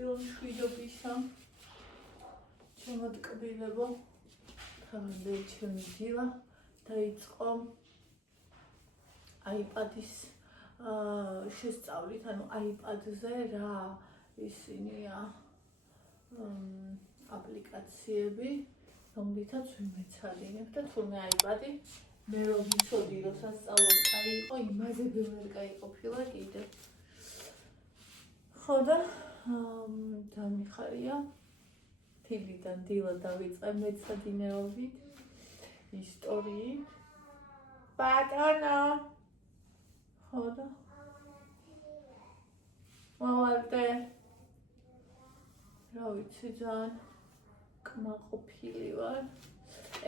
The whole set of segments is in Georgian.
რომ შვიდობისა შემოდგმილებო თავზე ჩემი დილა დაიწყო iPad-ის შესწავლით, ანუ iPad-ზე რა ისინია აპლიკაციები, რომლითაც ვიმეცადინებ და თურმე iPad-ი მე რომ ვიცოდი, რომ სასწავლო კაი იყო, იმაზე ბევრად კაი ყოფილა კიდე. ხო და დამიხარია თილიდან დილა დავიწყე მეცადინეობით ისტორიით. ბატონო ხო და მოვარდე რა ვიცი ძალიან კმაყოფილი ვარ.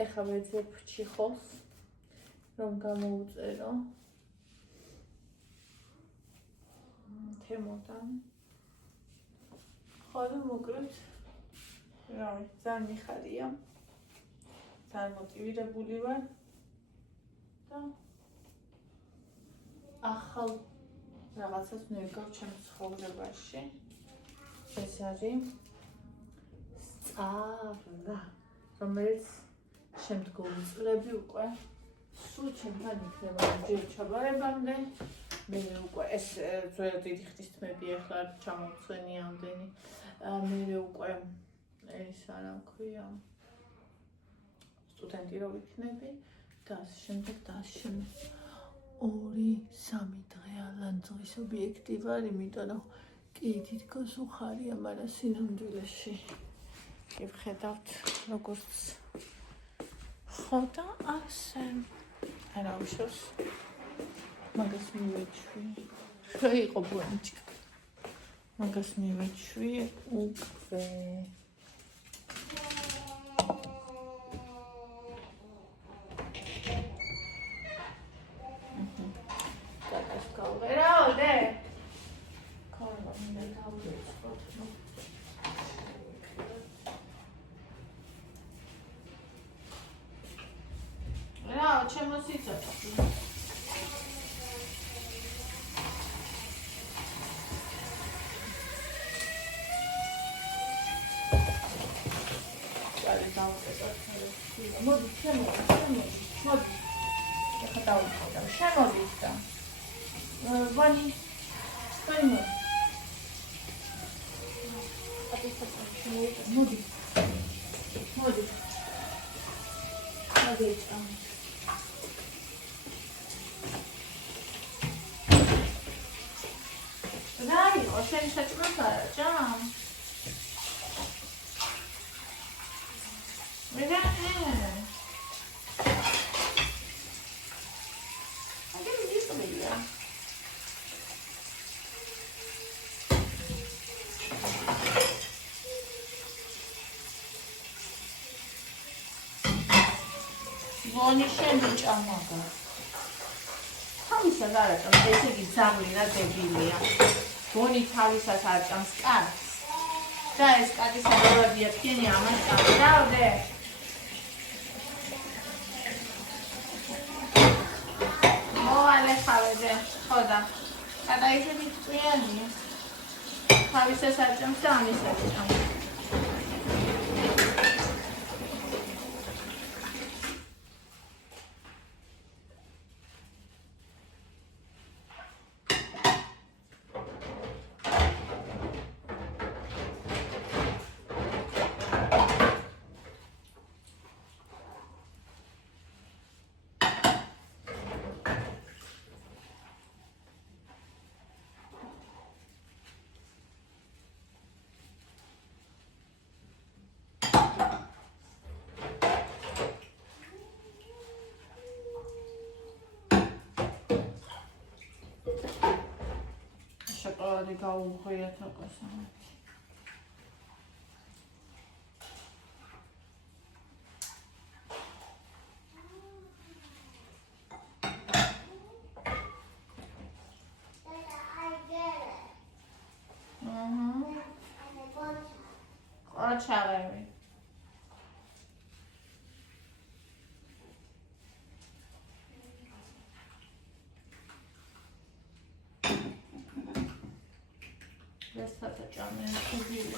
ეხლა ვეძებ ჩიხოს რომ გამოუწერო თემოდან. ხო და მოკლედ რა ვიცი ძალიან მიხარია. ძალიან მოტივირებული ვარ და ახალ რაღაცას მივიღავ ჩემს ცხოვრებაში. ეს არის სწავლა, რომელიც შემდგომი წლები უკვე სულ ჩემთან იქნება ჯერ ჩაბარებამდე. მე უკვე ეს ძველი დიდი ხნის თმები ახლა ჩამოვცვენი ამდენი. მე უკვე ეს არა მქვია სტუდენტი რო ვიქნები და შემდეგ და შემდეგ 2-3 დღე ალანძღვის ობიექტი ვარ, იმიტომ რომ კი თითქოს უხარია, მაგრამ სინამდვილეში გიხედავთ როგორც ხო და ასე არა უშავს მაგას მივეჩვი რა იყო ბლანჩიკა მაგას მივეჩვი უკვე ჩემო სიცოცხლე არის დავწერე მოდი ჩემო მოდი ეხა დავწერე შემოდის და ვანი ვანი მოდი მოდი შენ საჭმელს არ აჭამ? მეგა აგერ მიდისწრია. ვონი შენ მიჭამაგა. თავისად არ აჭამს, ესე იგი ძაღლი რა დებილია. გონი თავისას არჭამს კაცს და ეს კაცის აღებია თქვენი ამას გავდე მოალე ხავედე ხოდა გადაიჭები წვიანი თავისას არჭამს და ამის არჭამს შოკოლადი გაუღია თოკოსამეთ. ყოჩაღები. Vesata canlı seviyorum.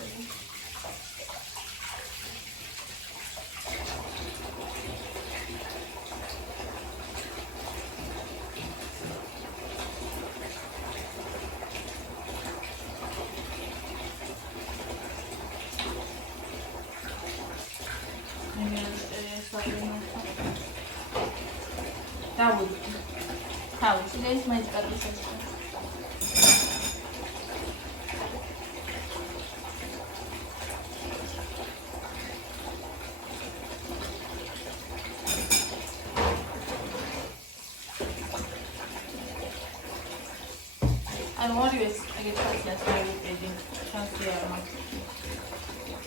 Davul. Davul. Today's my study session. I'm always I get fascinated by reading. Transfer.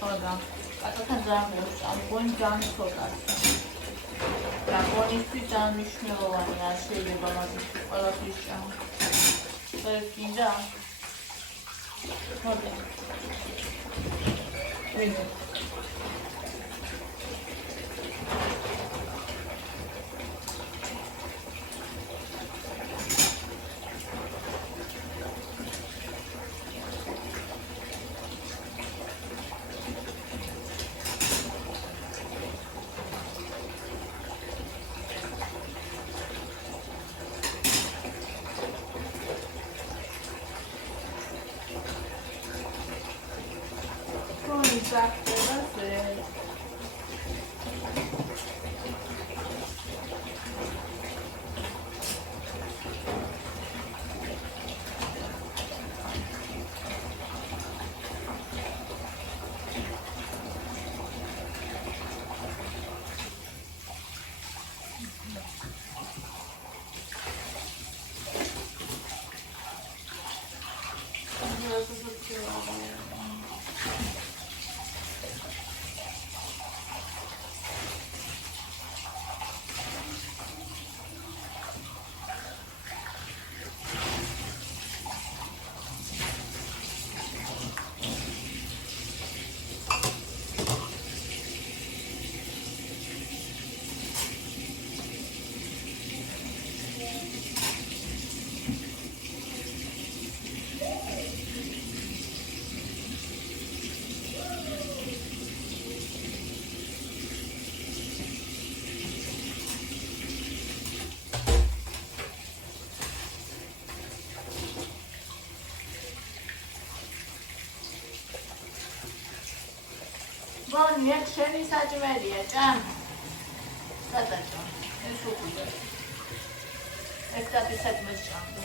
Hold on. I can't I'm going down to focus. Rakonistri danışmıyorlar ya şeyle bana bir alatışacağım. Sarıkınca. Hadi. Evet. Exactly, that's it. Bon, یک شنی سجمریه جمع سده جان این شو بوده اکتابی سجمش جان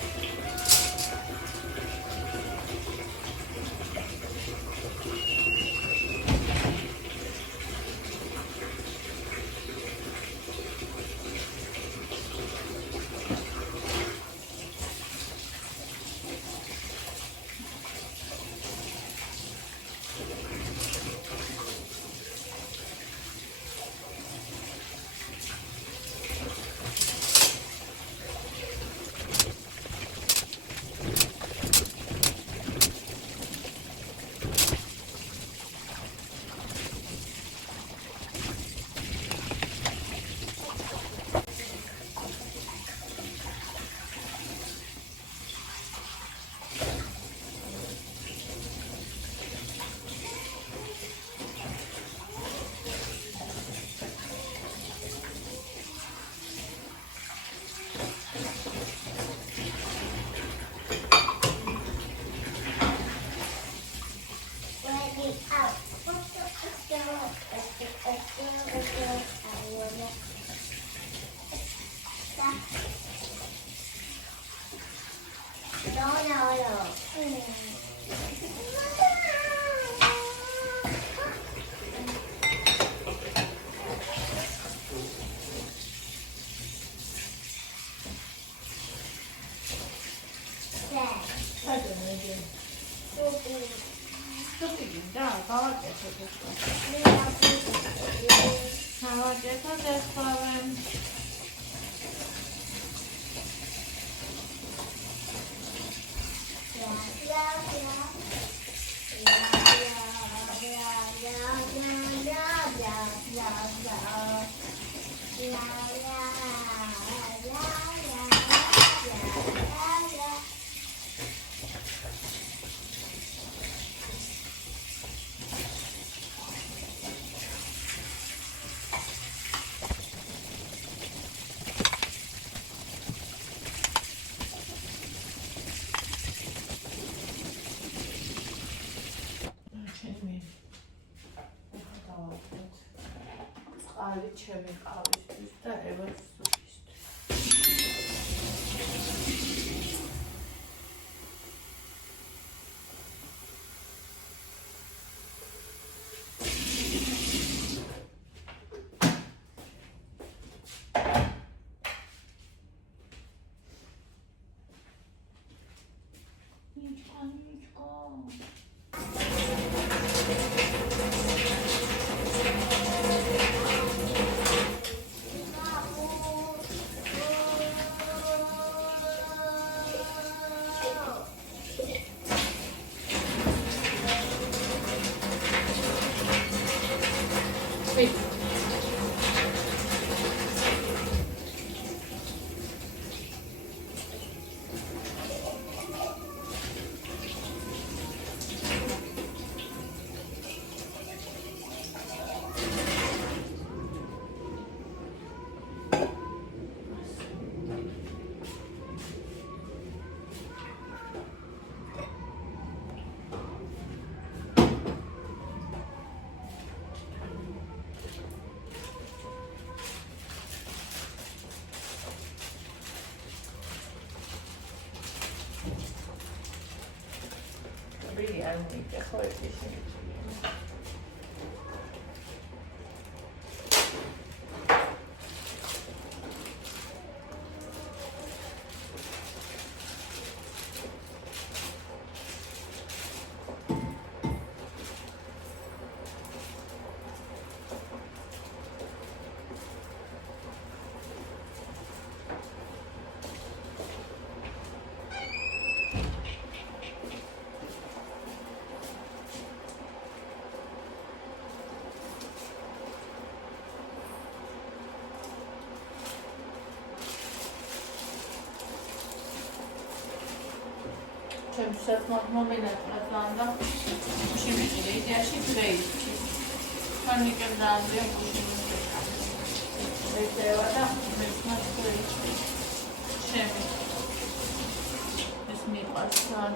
არის ჩემი ყავისთვის და ევას სუფისთვის. არ მოიწეხო ეს Сейчас момент Атланта. Şimdi ideaşı değil. Örneğin daha önce Bekleyevada mesmat koyuyor. Şimdi ismi başlar.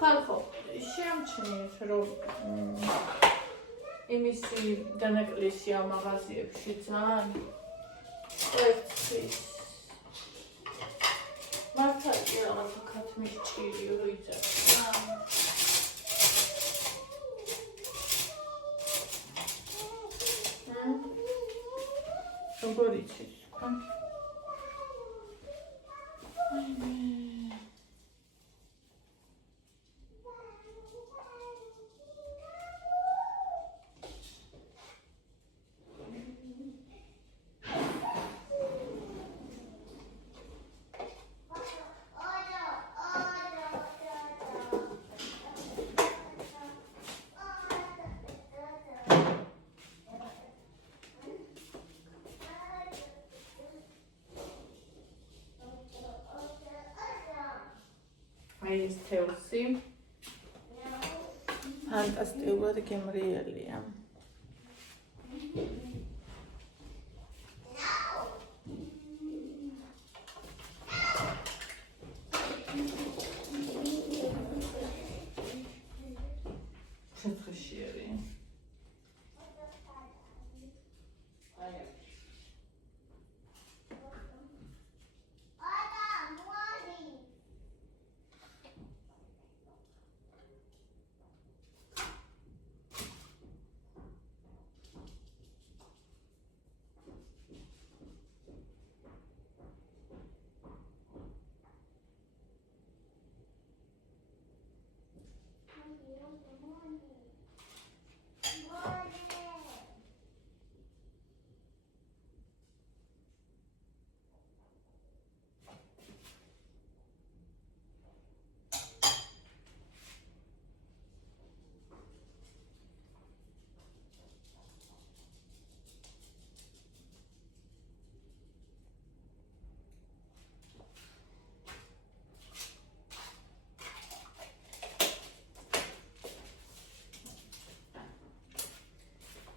ხალხო, შეამჩნიეთ, რომ იმისი განაკლისია მაღაზიებში ძალიან ერთის მართალია რაღაცა ქათმის ჭირი რო იწევს. როგორ იცის? აი ეს თევზი ფანტასტიკურად გემრიელია. შეთხშიერი.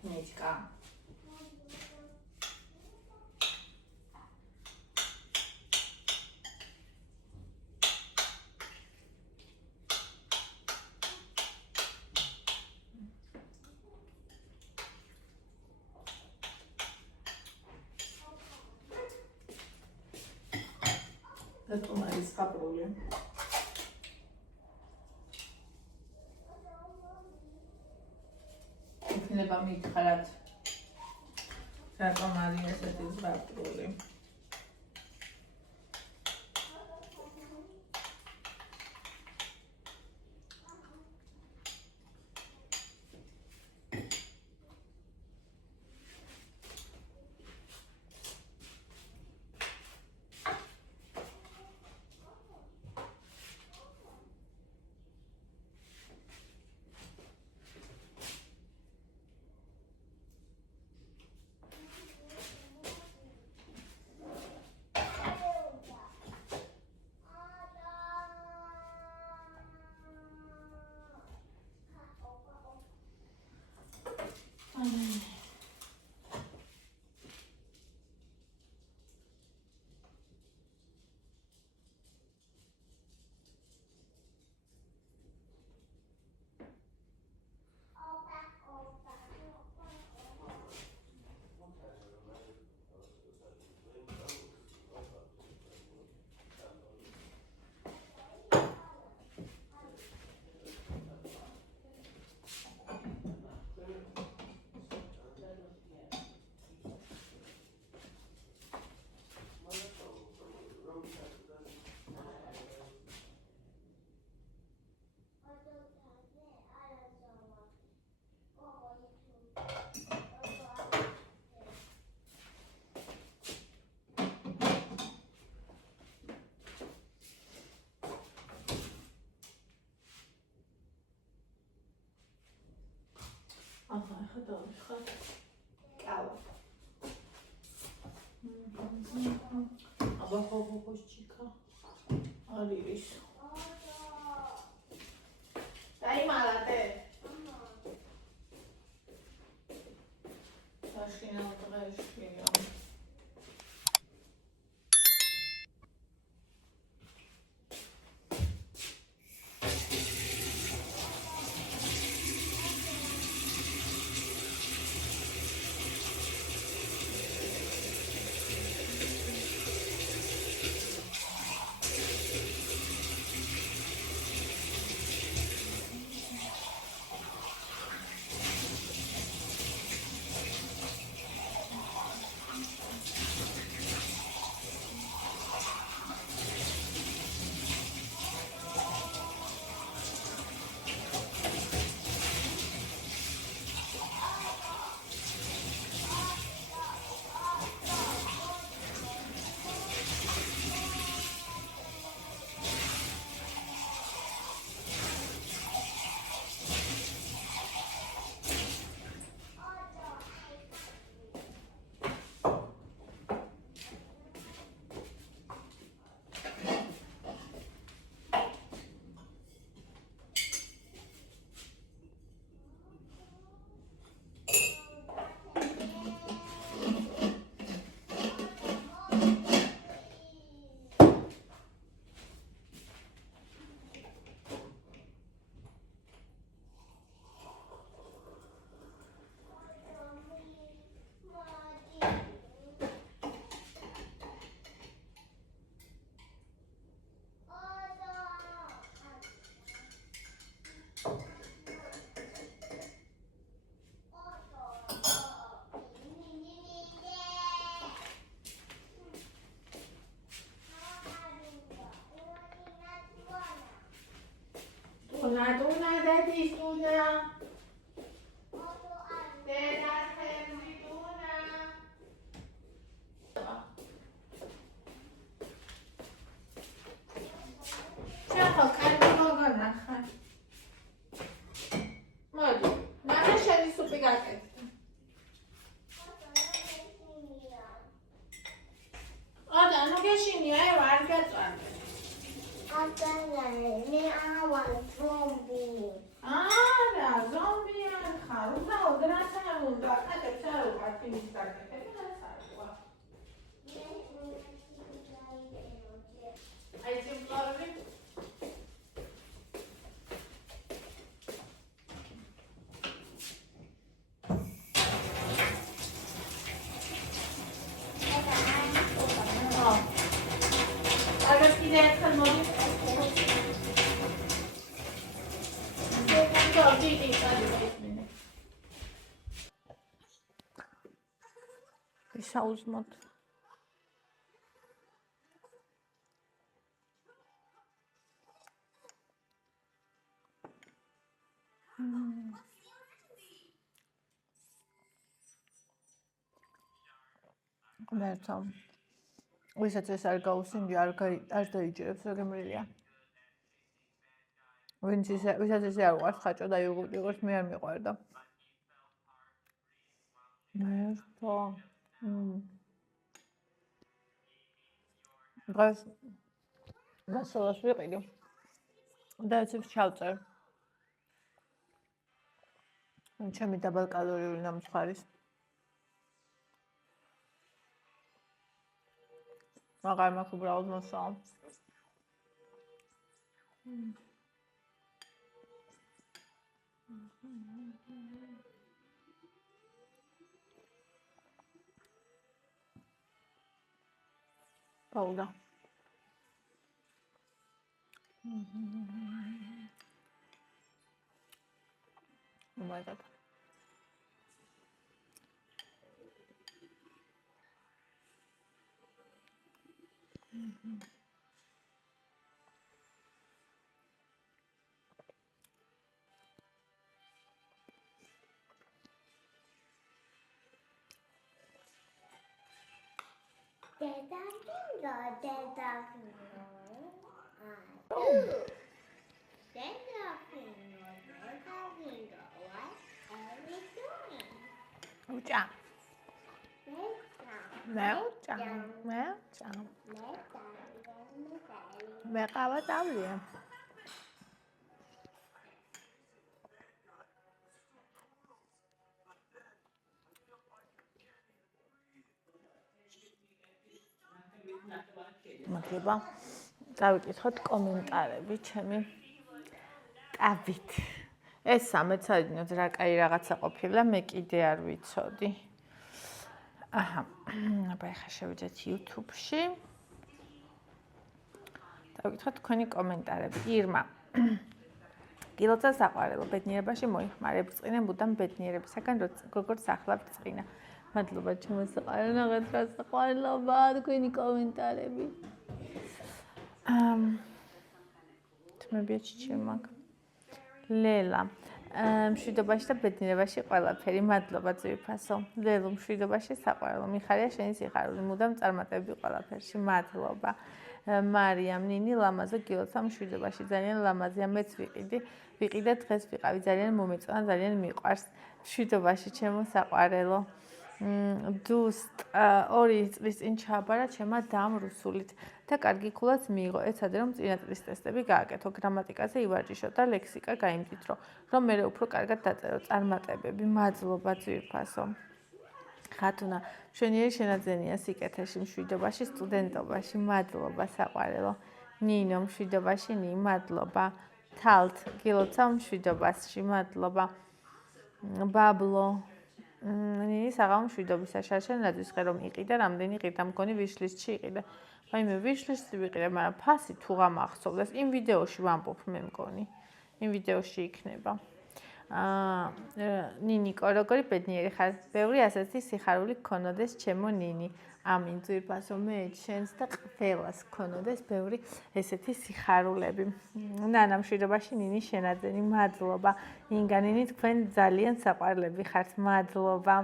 Niczka. To jest kapruje. იქნება მითხარად რატომ არის ესეთი ზღაპრული. Aha, ხარ. კავა. აბა ხო ჩიკა. არის. დაიმალატე. მაშინა დღეშია. Tuna, daddy's tuna. Daddy's heavy tuna. چرا کاری نگاه نخواه مادی من شدی سوپی گرد آدم نگشینی های ورگت آره زومبی خروب نه اون سرمون دار نه چرا وقتی می‌سازه Ayşe bunları საუზმოდ მერტომ ვისაც ეს არ გაუსინდი არ დაიჯერებს რა გემრიელია ვისაც ესე არ უყვარს ხაჭო და იოგურტი მე არ მიყვარდა მერტო დღეს გასულას ვიყიდი და ეცებს ჩავწერ ჩემი დაბალკალორიული ნამცხვარის აღარ მაქვს უბრალოდ მოსვლა Paula. Oh my god. მე ყავა დავლია მოგება დავიკითხოთ კომენტარები ჩემი კაბით ეს 13 წაიდინოთ რა კაი რაღაცა ყოფილა მე კიდე არ ვიცოდი აჰა აბა ხა შევიდეთ YouTube-ში დავიკითხოთ თქვენი კომენტარები ირმა გილოცა საყვარელო ბედნიერებაში მოიხმარე ბრწყინე მუდამ ბედნიერებისაგან როგორც ახლა ბრწყინა მადლობა ჩემო საყვარელო რაღაც რა საყვარელობა თქვენი კომენტარები თმებია ჩიჩემაკ ლელა მშვიდობაში და ბედნიერებაში ყველაფერი მადლობა ძვირფასო ლელო მშვიდობაში საყვარელო მიხარია შენი სიხარული მუდამ წარმატებები ყველაფერში მადლობა მარიამ ნინი ლამაზო გილოცა მშვიდობაში ძალიან ლამაზია მეც ვიყიდე დღეს ვიყავი ძალიან მომეწონა ძალიან მიყვარს მშვიდობაში ჩემო საყვარელო დუსტ 2 წლის წინ ჩააბარა ჩემმა დამ რუსულით და კარგი ქულაც მიიღო ეცადე რომ წინა წლის ტესტები გააკეთო გრამატიკაზე ივარჯიშო და ლექსიკა გაიმტიტრო რომ მე უფრო კარგად დაწერო წარმატებები მადლობა ძვირფასო ხათუნა მშვენიერი შენაძენია სიკეთეში მშვიდობაში სტუდენტობაში მადლობა საყვარელო ნინო მშვიდობაში ნი მადლობა თალთ გილოცა მშვიდობაში მადლობა ბაბლო ნინი საღამო მშვიდობისა შარშენაძის ხე რომ იყიდა რამდენი ღირდა მგონი ვიშლისტში იყიდა ვაიმე ვიშლისტში ვიყიდე მაგრამ ფასი თუ გამახსოვდეს იმ ვიდეოში ვამბობ მე მგონი იმ ვიდეოში იქნება ნინიკო, როგორი ბედნიერი ხარ? ბევრი ასეთი სიხარული გქონოდეს ჩემო ნინი. ამინ ძვირფასო მე შენს და ყველას გქონოდეს ბევრი ესეთი სიხარულები. ნანა მშვიდობაში ნინი შენაძენი, მადლობა. ინგა ნინი თქვენ ძალიან საყვარლები ხართ, მადლობა.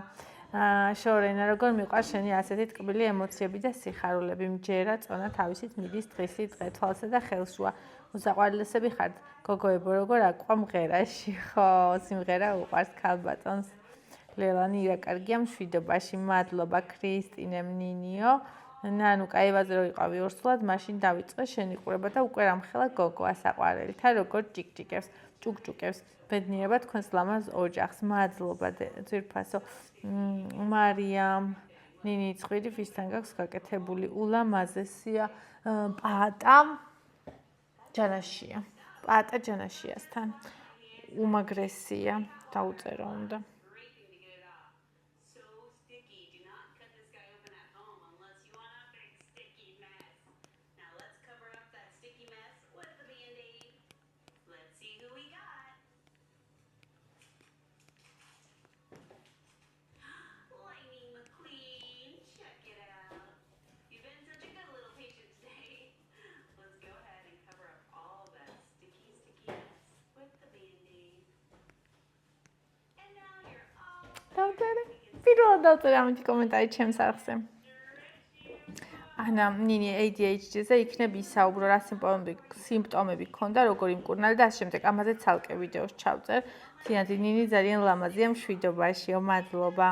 შორენა, როგორ მიყვარს შენი ასეთი ტკბილი ემოციები და სიხარულები, მჯერა, წონა თავისით მიდის დღისი დღე, თვალსა და ხელშუა. უსაყვარლესები ხართ, გოგოებო, როგორ აკვა მღერაში, ხო, სიმღერა უყვარს ქალბატონს. ლელანი ირა კარგია მშვიდობაში, მადლობა ქრისტინემ ნინიო. ნანუ კაივაზე რო იყავი ორსულად, მაშინ დავიწყე შენი ყურება და უკვე რამხელა გოგო ასაყვარელთა, როგორ ჭიკჭიკებს, ჭუკჭუკებს. ბედნიერება თქვენს ლამაზ ოჯახს, მადლობა ძვირფასო. მარიამ ნინი ცხვირი ვისთან გაქვს გაკეთებული? ულამაზესია პატა ჯანაშია. პატა ჯანაშიასთან. უმაგრესია, დაუწერო უნდა. პირველად დავწერე ამითი კომენტარი ჩემს არხზე. ანა, ნინი ADHD-ზე იქნებ ისაუბრო, რა სიმპტომები გქონდა, როგორ იმკურნალი და ასე შემდეგ. ამაზე ცალკე ვიდეოს ჩავწერ. თიანთი ნინი ძალიან ლამაზია მშვიდობაშიო, მადლობა.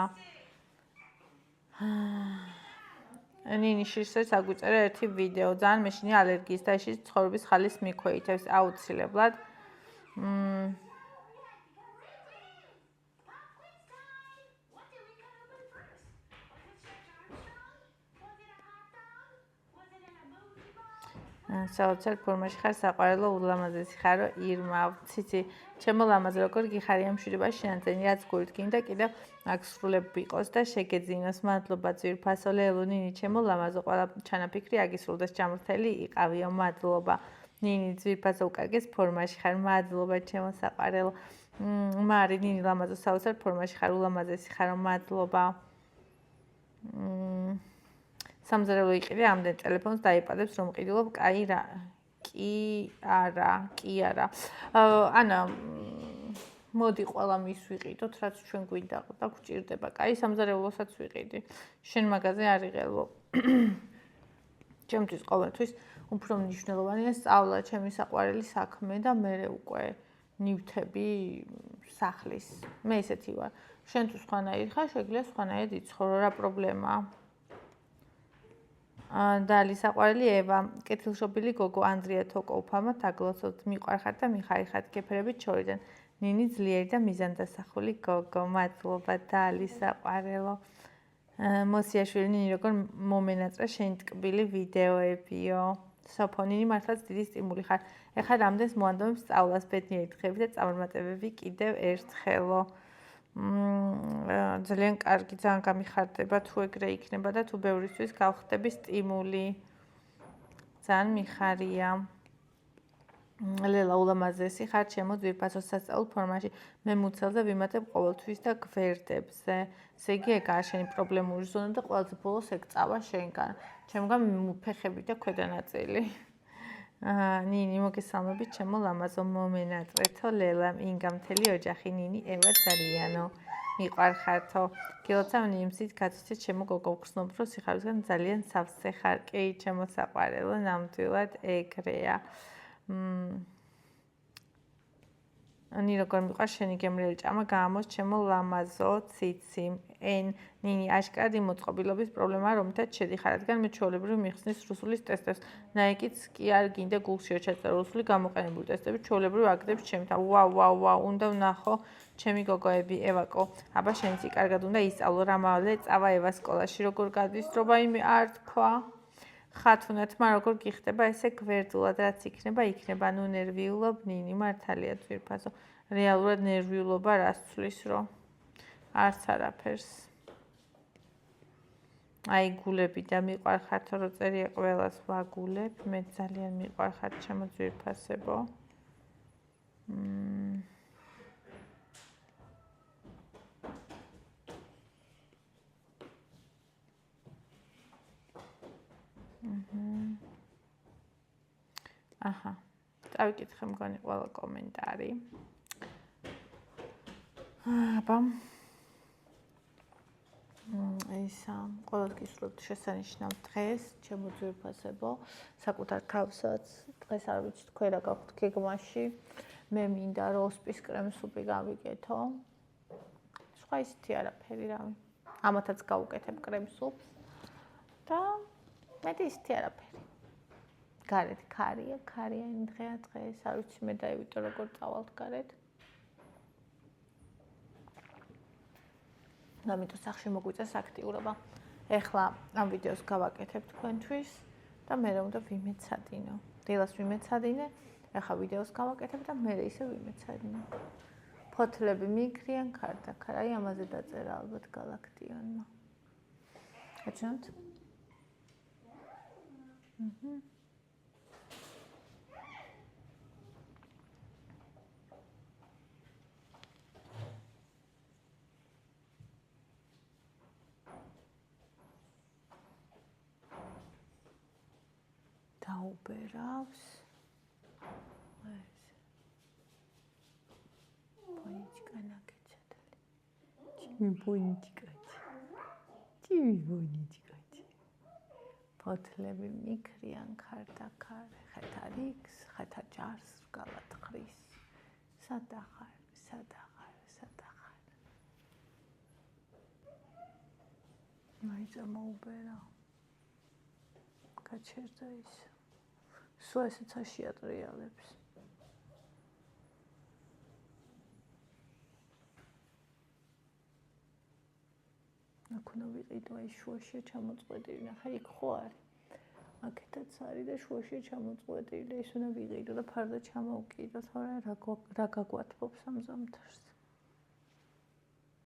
ნინი შიშს აგვიწერე ერთი ვიდეო, ძალიან მეშინი ალერგიის და შიშ ცხოვრების ხალის მიქვეითებს აუცილებლად. საოცარ ფორმაში ხარ, საყვარელო ულამაზესი ხარო, ირმავ, ციცი, ჩემო ლამაზი, როგორ გიხარია მშვიდობაში შენაძენი, რაც გულით გინდა კიდევ აქ სრულები იყოს და შეგეძინოს, მადლობა ძვირფასო, ლელო, ნინი, ჩემო ლამაზო, ყველა ჩანაფიქრი აგისრულდეს, ჯამრთელი იყავიო, მადლობა. ნინი, ძვირფასო, უკარგეს ფორმაში ხარ, მადლობა, ჩემო საყვარელო. მარი, ნინი, ლამაზო, საოცარ ფორმაში ხარ, ულამაზესი ხარო, მადლობა. სამზარეულო იყიდე ამდენ ტელეფონს დაიპადებს რომ ყიდულობ, კაი რა. კი არა. ანა მოდი ყველა მის ვიყიდოთ, რაც ჩვენ გვინდა და გვჭირდება. კაი სამზარეულოსაც ვიყიდი. შენ მაგაზე არ იღელო. ჩემთვის ყოველთვის უფრო მნიშვნელოვანია სწავლა, ჩემი საყვარელი საქმე და მე უკვე ნივთები სახლის. მე ესეთი ვარ. შენ თუ სხვანაირი ხარ, შეგიძლია სხვანაირად იცხოვრო, რა პრობლემაა? დალი საყვარელი ევა, კეთილშობილი გოგო ანდრია თოკოუფამა დაგლოცოთ, მიყვარხარ და მიხარიხარ კეფერებით შორიდან. ნინი ძლიერი და მიზანდასახული გოგო, მადლობა დალი საყვარელო. მოსიაშვილი ნინი როგორ მომენატრა შენი ტკბილი ვიდეოებიო. სოფო ნინი მართლაც დიდი სტიმული ხარ. ეხლა რამდენს მოანდომებს სწავლას, ბედნიერი დღეები და წამორმატებები კიდევ ერთხელო. ძალიან კარგი, ძალიან გამიხარდება თუ ეგრე იქნება და თუ ბევრისთვის გავხდები სტიმული. ძალიან მიხარია. ლელა ულამაზესი ხარ, ჩემო ძვირფასო სასწავლო ფორმაში. მე მუცელზე ვიმატებ ყოველთვის და გვერდებზე. ესე იგი ეგაა შენი პრობლემური ზონა და ყველაზე ბოლოს ეგ წავა შენგან. ჩემგან ფეხები და ქვედანაწილი. ნინი, მოგესალმებით, ჩემო ლამაზო მომენატრეთო, ლელა, ინგა, მთელი ოჯახი, ნინი, ევა ძალიანო. მიყვარხართო. გილოცავ ნიმსით გაციცეთ ჩემო გოგო გრძნობ, რომ სიხარისგან ძალიან სავსე ხარ. კი, ჩემო საყვარელო, ნამდვილად ეგრეა. ნინი, როგორ მიყვარს შენი გემრიელი ჭამა, გაამოს ჩემო ლამაზო ციცი. ნინი, აშკარად იმ მოწყობილობის პრობლემაა, რომლითაც შედიხარ, რადგან მე ჩვეულებრივ მიხსნის რუსულის ტესტებს. ნაიკიც კი არ გინდა გულშიო ჩაწერა რუსული გამოყენებული ტესტები, ჩვეულებრივ აგდებს ჩემთან. ვაუ, უნდა ვნახო ჩემი გოგოები, ევაკო. აბა შენც კარგად უნდა ისწავლო, რამავე წავა ევას სკოლაში, როგორ გადის დრობა იმე არ თქვა. ხათუნეთმა როგორ გიხდება ესე გვერდულად, რაც იქნება, ნუ ნერვიულობ, ნინი, მართალია ძვირფასო. რეალურად ნერვიულობა რას ცვლის, რომ არც არაფერს. აი გულები და მიყვარხართ, რომ წერია ყველას ვაგულებ, მე ძალიან მიყვარხართ ჩემო ძვირფასებო. აჰა. წავიკითხე მგონი ყველა კომენტარი. აბა. ისა, ყველას გისურვებთ შესანიშნავ დღეს, ჩემო ძვირფასებო, საკუთარ თავსაც. დღეს არ ვიცი თქვენ რა გაქვთ გეგმაში. მე მინდა რომ ოსპის კრემსუპი გავიკეთო. სხვა ისეთი არაფერი რავი. ამათაც გავუკეთებ კრემსუპს. და მეტი ისეთი არაფერი. გარეთ ქარია, ქარიანი დღეა დღეს, არ ვიცი მე დაივიდო როგორ წავალთ გარეთ. ამიტომ სახში მოგვიწეს აქტიურობა. ეხლა ამ ვიდეოს გავაკეთებ თქვენთვის და მე რა უნდა ვიმეცადინო. დილას ვიმეცადინე, ეხლა ვიდეოს გავაკეთებ და მე ისე ვიმეცადინე. ფოთლები მიქრიან ქარდაქარ, აი ამაზე დაწერა ალბათ გალაქტიონმა. გაჩვენოთ? დაუბერავს. ეს. პონიჩკა ნაკეცადალი. ჩემი პონიჩკა. ჩემი პონიჩკა. ფოთლები მიქრიან ქარდაქარ, ხეთა რიქს, ხეთა ჯარს გავატყრის. სადახარ, სადახარ, სადახარ. მაიცა მოუბერა. გაჩერდა ის. სულ ესეც შეატრიალებს. აქ უნდა ვიყიდო აი შუაშია ჩამოწყვეტილი, ნახე იქ ხო არის. აქეთაც არის და შუაშია ჩამოწყვეტილი, ის უნდა ვიყიდო და ფარდა ჩამოვკიდო, თორე რა გაგვათბობს ამ ზამთარს.